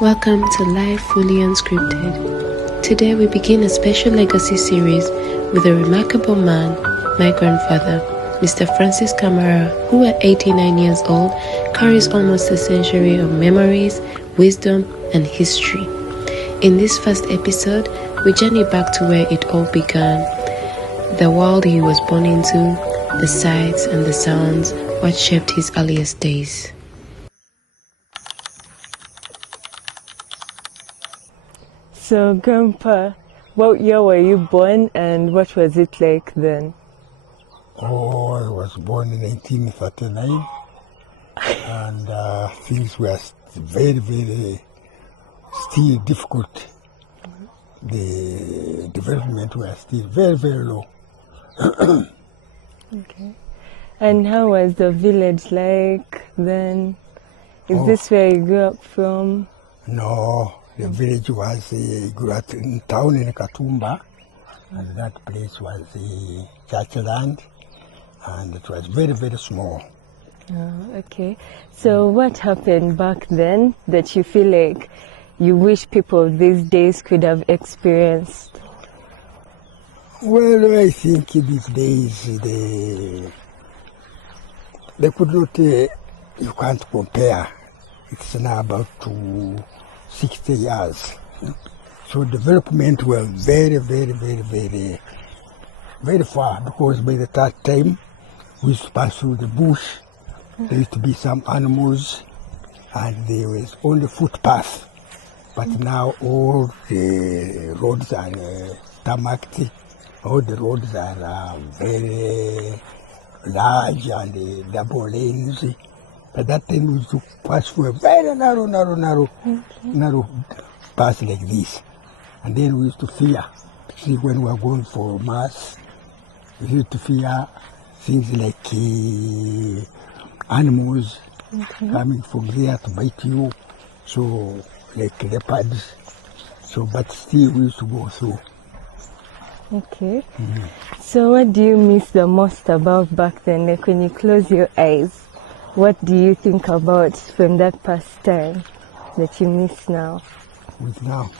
Welcome to Life Fully Unscripted. Today we begin a special legacy series with a remarkable man, my grandfather, Mr. Francis Kamara, who at 89 years old carries almost a century of memories, wisdom, and history. In this first episode, we journey back to where it all began, the world he was born into, the sights and the sounds, what shaped his earliest days. So, Grandpa, what year were you born and what was it like then? Oh, I was born in 1939 and things were very, very still difficult. The development was still very, very low. Okay. And how was the village like then? Is this where you grew up from? No, the village was grew up in town in Katumba, and that place was church land, and it was very, very small. Oh, okay. So what happened back then that you feel like you wish people these days could have experienced? Well, I think these days they could not, you can't compare. It's now about 60 years. So development was very, very, very, very, very far, because by the third time we used to pass through the bush. There used to be some animals and there was only footpath. But now all the roads are tarmacked. All the roads are very large and double lanes. At that time we used to pass through a very narrow path like this. And then we used to fear, see, when we were going for mass, we used to fear things like animals coming from there to bite you, so like leopards. So, but still we used to go through. Okay. So what do you miss the most about back then? Like when you close your eyes, what do you think about from that past time that you miss now? With now,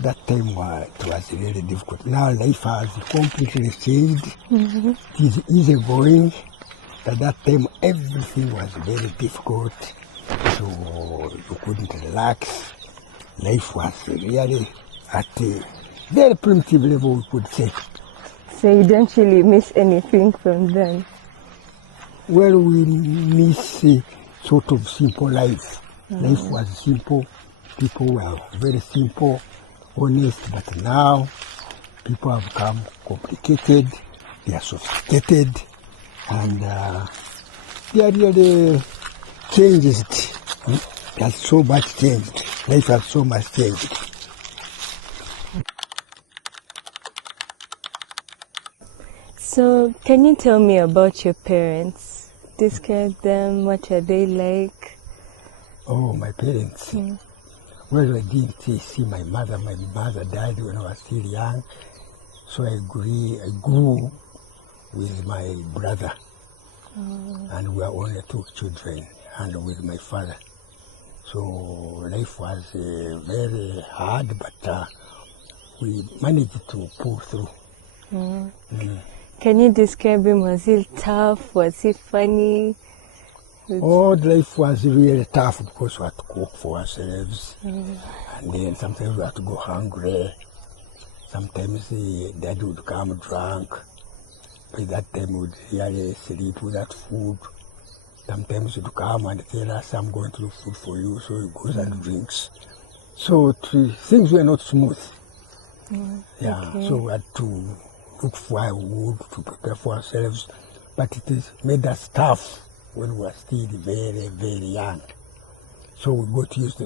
that time it was really difficult. Now life has completely changed. It is easy going. At that time everything was very difficult, so you couldn't relax. Life was really at a very primitive level, we could say. So you don't really miss anything from then? Well, we miss a sort of simple life. Life was simple, people were very simple, honest, but now people have become complicated, they are sophisticated, and they are really changed. It has so much changed. Life has so much changed. So can you tell me about your parents? Describe them, what are they like? Oh, my parents. Well, I didn't see my mother. My mother died when I was still young. So I grew with my brother. And we were only two children, and with my father. So life was very hard, but we managed to pull through. Can you describe him? Was he tough? Was he funny? Oh, life was really tough because we had to cook for ourselves. And then sometimes we had to go hungry. Sometimes dad would come drunk. By that time we would really sleep without food. Sometimes he'd come and tell us, I'm going to do food for you, so he goes and drinks. So things were not smooth. So we had to look for firewood to prepare for ourselves. But it made us tough when we were still very, very young. So we got used to